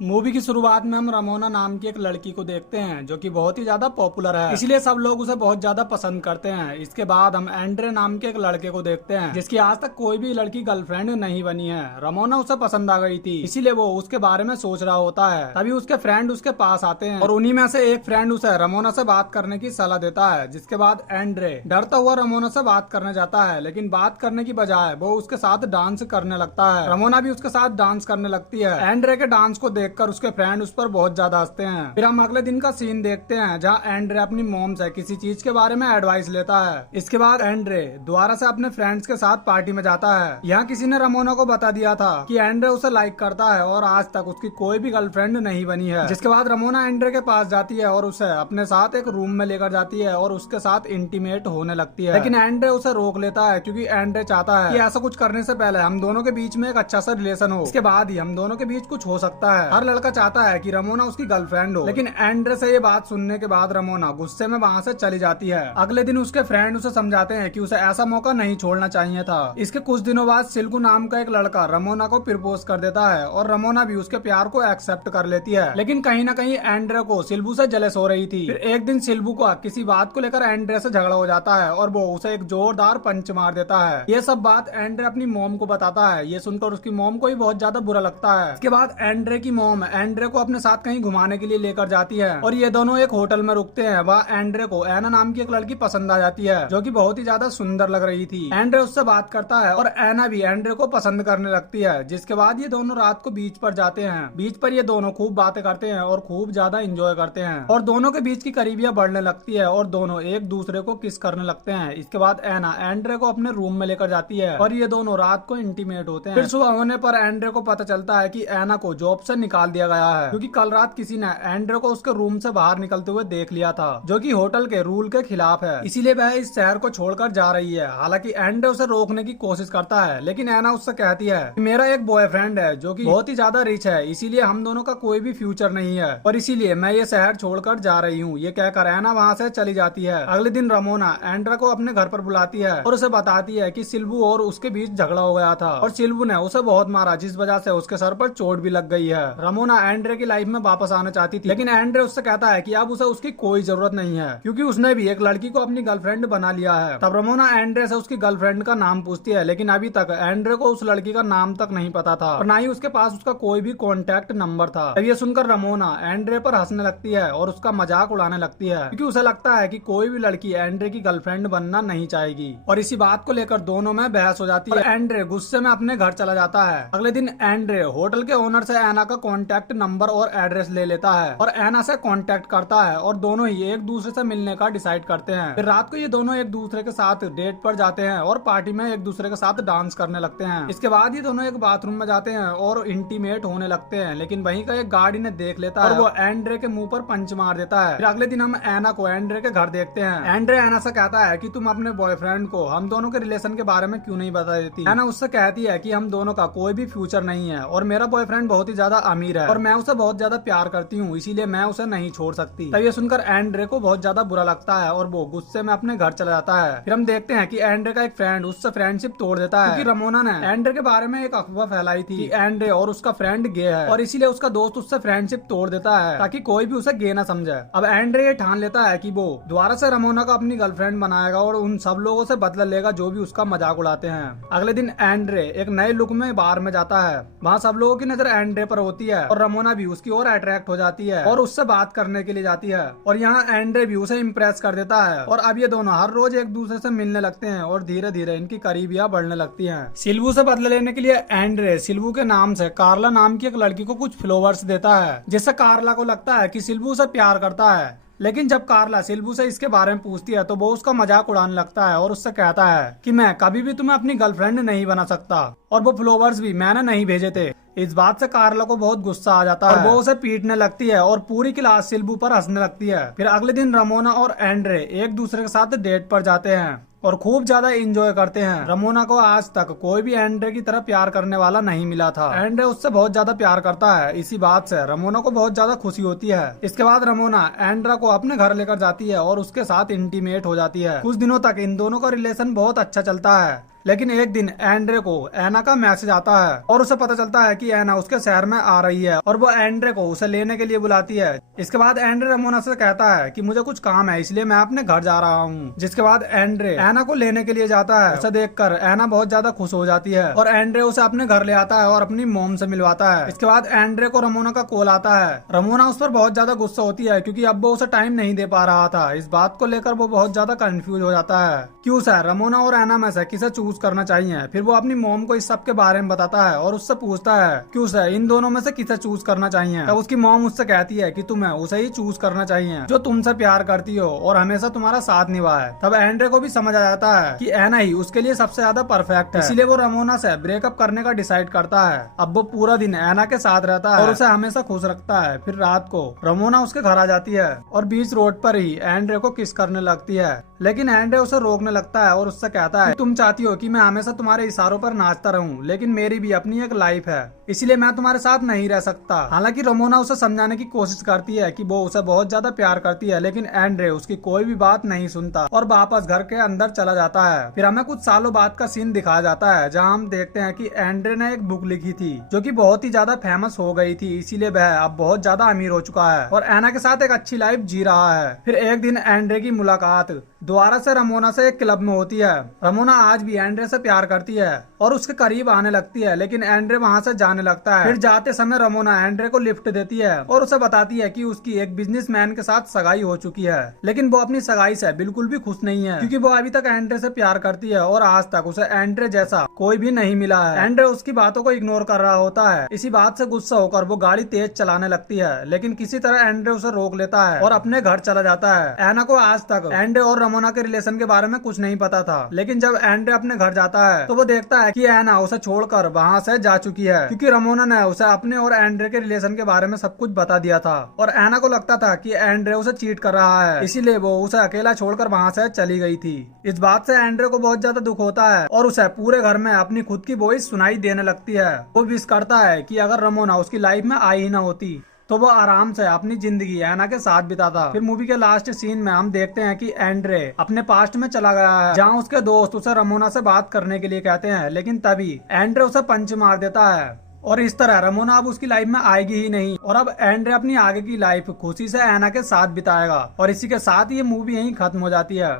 Movie की शुरुआत में हम रमोना नाम की एक लड़की को देखते हैं जो कि बहुत ही ज्यादा पॉपुलर है, इसलिए सब लोग उसे बहुत ज्यादा पसंद करते हैं। इसके बाद हम एंड्रे नाम के एक लड़के को देखते हैं जिसकी आज तक कोई भी लड़की गर्लफ्रेंड नहीं बनी है। रमोना उसे पसंद आ गई थी, इसीलिए वो उसके बारे में सोच रहा होता है। तभी उसके फ्रेंड उसके पास आते हैं और उन्हीं में से एक फ्रेंड उसे रमोना से बात करने की सलाह देता है। जिसके बाद एंड्रे डरता हुआ रमोना से बात करने जाता है, लेकिन बात करने की बजाय वो उसके साथ डांस करने लगता है। रमोना भी उसके साथ डांस करने लगती है। एंड्रे के डांस को देखकर उसके फ्रेंड उस पर बहुत ज्यादा हंसते हैं। फिर हम अगले दिन का सीन देखते हैं जहाँ एंड्रे अपनी मॉम से किसी चीज के बारे में एडवाइस लेता है। इसके बाद एंड्रे दोबारा से अपने फ्रेंड्स के साथ पार्टी में जाता है। यहाँ किसी ने रमोना को बता दिया था कि एंड्रे उसे लाइक करता है और आज तक उसकी कोई भी गर्लफ्रेंड नहीं बनी है। जिसके बाद रमोना एंड्रे के पास जाती है और उसे अपने साथ एक रूम में लेकर जाती है और उसके साथ इंटीमेट होने लगती है। लेकिन एंड्रे उसे रोक लेता है क्योंकि एंड्रे चाहता है कि ऐसा कुछ करने से पहले हम दोनों के बीच में एक अच्छा सा रिलेशन हो, इसके बाद ही हम दोनों के बीच कुछ हो सकता है। हर लड़का चाहता है कि रमोना उसकी गर्लफ्रेंड हो, लेकिन एंड्रे से ये बात सुनने के बाद रमोना गुस्से में वहाँ से चली जाती है। अगले दिन उसके फ्रेंड उसे समझाते हैं कि उसे ऐसा मौका नहीं छोड़ना चाहिए था। इसके कुछ दिनों बाद सिल्कू नाम का एक लड़का रमोना को प्रपोज कर देता है और रमोना भी उसके प्यार को एक्सेप्ट कर लेती है। लेकिन कहीं ना कहीं एंड्रे को सिल्बू से जेलस हो रही थी। फिर एक दिन सिल्बू को किसी बात को लेकर एंड्रे से झगड़ा हो जाता है और वो उसे एक जोरदार पंच मार देता है। ये सब बात एंड्रे अपनी मॉम को बताता है। ये सुनकर उसकी मॉम को भी बहुत ज्यादा बुरा लगता है। इसके बाद एंड्रे की मॉम एंड्रे को अपने साथ कहीं घुमाने के लिए लेकर जाती है और ये दोनों एक होटल में रुकते हैं। वह एंड्रे को एना नाम की एक लड़की पसंद आ जाती है जो कि बहुत ही ज्यादा सुंदर लग रही थी। एंड्रे उससे बात करता है और एना भी एंड्रे को पसंद करने लगती है। जिसके बाद ये दोनों रात को बीच पर जाते हैं। बीच पर ये दोनों खूब बातें करते हैं और खूब ज्यादा इंजॉय करते हैं और दोनों के बीच की करीबियां बढ़ने लगती है और दोनों एक दूसरे को किस करने लगते हैं। इसके बाद एना एंड्रे को अपने रूम में लेकर जाती है और ये दोनों रात को इंटीमेट होते हैं। फिर सुबह होने पर एंड्रे को पता चलता है कि एना को जॉब से निकाल दिया गया है क्योंकि कल रात किसी ने एंड्रे को उसके रूम से बाहर निकलते हुए देख लिया था, जो कि होटल के रूल के खिलाफ है। इसीलिए वह इस शहर को छोड़कर जा रही है। हालांकि एंड्रे उसे रोकने की कोशिश करता है, लेकिन एना उससे कहती है कि मेरा एक बॉयफ्रेंड है जो कि बहुत ही ज्यादा रिच है, इसीलिए हम दोनों का कोई भी फ्यूचर नहीं है और इसीलिए मैं ये शहर छोड़कर जा रही हूँ। ये कहकर एना वहाँ से चली जाती है। अगले दिन रमोना एंड्रे को अपने घर पर बुलाती है और उसे बताती है कि सिल्बू और उसके बीच झगड़ा हो गया था और सिल्बू ने उसे बहुत मारा, जिस वजह से उसके सर पर चोट भी लग गई है। रमोना एंड्रे की लाइफ में वापस आना चाहती थी, लेकिन एंड्रे उससे कहता है कि अब उसे उसकी कोई जरूरत नहीं है क्योंकि उसने भी एक लड़की को अपनी गर्लफ्रेंड बना लिया है। तब रमोना एंड्रे से उसकी गर्लफ्रेंड का नाम पूछती है, लेकिन अभी तक एंड्रे को उस लड़की का नाम तक नहीं पता था और ना ही उसके पास उसका कोई भी कॉन्टेक्ट नंबर था। तब ये सुनकर रमोना एंड्रे पर हंसने लगती है और उसका मजाक उड़ाने लगती है क्योंकि उसे लगता है कि कोई भी लड़की एंड्रे की गर्लफ्रेंड बनना नहीं चाहेगी और इसी बात को लेकर दोनों में बहस हो जाती है। एंड्रे गुस्से में अपने घर चला जाता है। अगले दिन एंड्रे होटल के ओनर से एना का कॉन्टेक्ट नंबर और एड्रेस ले लेता है और एना से कांटेक्ट करता है और दोनों ही एक दूसरे से मिलने का डिसाइड करते हैं। फिर रात को ये दोनों एक दूसरे के साथ डेट पर जाते हैं और पार्टी में एक दूसरे के साथ डांस करने लगते हैं। इसके बाद ये दोनों एक बाथरूम में जाते हैं और इंटीमेट होने लगते हैं, लेकिन वहीं का एक गार्ड इन्हें देख लेता है और वो एंड्रे के मुंह पर पंच मार देता है। फिर अगले दिन हम एना को एंड्रे के घर देखते हैं। एंड्रे एना से कहता है कि तुम अपने बॉयफ्रेंड को हम दोनों के रिलेशन के बारे में क्यों नहीं बता देती। एना उससे कहती है कि हम दोनों का कोई भी फ्यूचर नहीं है और मेरा बॉयफ्रेंड बहुत ही ज्यादा अमीर है और मैं उसे बहुत ज्यादा प्यार करती हूँ, इसीलिए मैं उसे नहीं छोड़ सकती। तब ये सुनकर एंड्रे को बहुत ज्यादा बुरा लगता है और वो गुस्से में अपने घर चला जाता है। फिर हम देखते हैं कि एंड्रे का एक फ्रेंड उससे फ्रेंडशिप तोड़ देता है क्योंकि रमोना ने एंड्रे के बारे में एक अफवाह फैलाई थी कि एंड्रे और उसका फ्रेंड गे है और इसीलिए उसका दोस्त उससे फ्रेंडशिप तोड़ देता है ताकि कोई भी उसे गे ना समझे। अब एंड्रे ये ठान लेता है कि वो दोबारा से रमोना को अपनी गर्लफ्रेंड बनाएगा और उन सब लोगों से बदला लेगा जो भी उसका मजाक उड़ाते हैं। अगले दिन एंड्रे एक नए लुक में बार में जाता है। वहाँ सब लोगों की नजर एंड्रे पर होती है और रमोना भी उसकी ओर अट्रैक्ट हो जाती है और उससे बात करने के लिए जाती है और यहाँ एंड्रे भी उसे इम्प्रेस कर देता है और अब ये दोनों हर रोज एक दूसरे से मिलने लगते हैं और धीरे धीरे इनकी करीबियां बढ़ने लगती हैं। सिल्बू से बदला लेने के लिए एंड्रे सिल्बू के नाम से कार्ला नाम की एक लड़की को कुछ फ्लावर्स देता है, जिससे कार्ला को लगता है कि सिल्बू से प्यार करता है। लेकिन जब कार्ला सिल्बू से इसके बारे में पूछती है तो वो उसका मजाक उड़ाने लगता है और उससे कहता है कि मैं कभी भी तुम्हें अपनी गर्लफ्रेंड नहीं बना सकता और वो फ्लावर्स भी मैंने नहीं भेजे थे। इस बात से कार्ला को बहुत गुस्सा आ जाता है और वो उसे पीटने लगती है और पूरी क्लास सिल्बू पर हंसने लगती है। फिर अगले दिन रमोना और एंड्रे एक दूसरे के साथ डेट पर जाते हैं और खूब ज्यादा एंजॉय करते हैं। रमोना को आज तक कोई भी एंड्रे की तरह प्यार करने वाला नहीं मिला था। एंड्रे उससे बहुत ज्यादा प्यार करता है, इसी बात से रमोना को बहुत ज्यादा खुशी होती है। इसके बाद रमोना एंड्रा को अपने घर लेकर जाती है और उसके साथ इंटीमेट हो जाती है। कुछ दिनों तक इन दोनों का रिलेशन बहुत अच्छा चलता है, लेकिन एक दिन एंड्रे को एना का मैसेज आता है और उसे पता चलता है कि एना उसके शहर में आ रही है और वो एंड्रे को उसे लेने के लिए बुलाती है। इसके बाद एंड्रे रमोना से कहता है कि मुझे कुछ काम है इसलिए मैं अपने घर जा रहा हूँ। जिसके बाद एंड्रे एना को लेने के लिए जाता है। उसे देखकर एना बहुत ज्यादा खुश हो जाती है और एंड्रे उसे अपने घर ले आता है और अपनी मॉम से मिलवाता है। इसके बाद एंड्रे को रमोना का कॉल आता है। रमोना उस पर बहुत ज्यादा गुस्सा होती है क्योंकि अब वो उसे टाइम नहीं दे पा रहा था। इस बात को लेकर वो बहुत ज्यादा कंफ्यूज हो जाता है। क्यों सर, रमोना और एना में से किसे चूज करना चाहिए? फिर वो अपनी मॉम को इस सब के बारे में बताता है और उससे पूछता है क्यों सर इन दोनों में से किसे चूज करना चाहिए। तब उसकी मॉम उससे कहती है कि तुम्हें उसे ही चूज करना चाहिए जो तुमसे प्यार करती हो और हमेशा तुम्हारा साथ निभाए। तब एंड्रे को भी समझ आ जाता है कि एना ही उसके लिए सबसे ज्यादा परफेक्ट है, इसीलिए वो रमोना से ब्रेकअप करने का डिसाइड करता है। अब वो पूरा दिन एना के साथ रहता है और उसे हमेशा खुश रखता है। फिर रात को रमोना उसके घर आ जाती है और बीच रोड पर ही एंड्रे को किस करने लगती है, लेकिन एंड्रे उसे रोकने लगता है और उससे कहता है तुम चाहती हो कि मैं हमेशा तुम्हारे इशारों पर नाचता रहूं, लेकिन मेरी भी अपनी एक लाइफ है, इसलिए मैं तुम्हारे साथ नहीं रह सकता। हालांकि रमोना उसे समझाने की कोशिश करती है कि वो उसे बहुत ज्यादा प्यार करती है, लेकिन एंड्रे उसकी कोई भी बात नहीं सुनता और वापस घर के अंदर चला जाता है। फिर हमें कुछ सालों बाद का सीन दिखाया जाता है जहाँ हम देखते हैं कि एंड्रे ने एक बुक लिखी थी जो कि बहुत ही ज्यादा फेमस हो गई थी, इसीलिए वह अब बहुत ज्यादा अमीर हो चुका है और एना के साथ एक अच्छी लाइफ जी रहा है। फिर एक दिन एंड्रे की मुलाकात दोबारा से रमोना से एक क्लब में होती है। रमोना आज भी एंड्रे से प्यार करती है और उसके करीब आने लगती है, लेकिन एंड्रे वहाँ से जाने लगता है। फिर जाते समय रमोना एंड्रे को लिफ्ट देती है और उसे बताती है कि उसकी एक बिजनेसमैन के साथ सगाई हो चुकी है, लेकिन वो अपनी सगाई से बिल्कुल भी खुश नहीं है क्योंकि वो अभी तक एंड्रे से प्यार करती है और आज तक उसे एंड्रे जैसा कोई भी नहीं मिला है। एंड्रे उसकी बातों को इग्नोर कर रहा होता है। इसी बात से गुस्सा होकर वो गाड़ी तेज चलाने लगती है, लेकिन किसी तरह एंड्रे उसे रोक लेता है और अपने घर चला जाता है। एना को आज तक एंड्रे और रमोना के रिलेशन के बारे में कुछ नहीं पता था, लेकिन जब एंड्रे अपने घर जाता है तो वो देखता है कि एना उसे छोड़कर वहाँ से जा चुकी है क्योंकि रमोना ने उसे अपने और एंड्रे के रिलेशन के बारे में सब कुछ बता दिया था और एना को लगता था कि एंड्रे उसे चीट कर रहा है, इसीलिए वो उसे अकेला छोड़कर वहाँ से चली गई थी। इस बात से एंड्रे को बहुत ज्यादा दुख होता है और उसे पूरे घर में अपनी खुद की वॉइस सुनाई देने लगती है। वो विश करता है कि अगर रमोना उसकी लाइफ में आई ही ना होती तो वो आराम से अपनी जिंदगी एना के साथ बिताता। फिर मूवी के लास्ट सीन में हम देखते हैं कि एंड्रे अपने पास्ट में चला गया है जहाँ उसके दोस्त उसे रमोना से बात करने के लिए कहते हैं, लेकिन तभी एंड्रे उसे पंच मार देता है और इस तरह रमोना अब उसकी लाइफ में आएगी ही नहीं और अब एंड्रे अपनी आगे की लाइफ खुशी से एना के साथ बिताएगा। और इसी के साथ ये मूवी यहीं खत्म हो जाती है।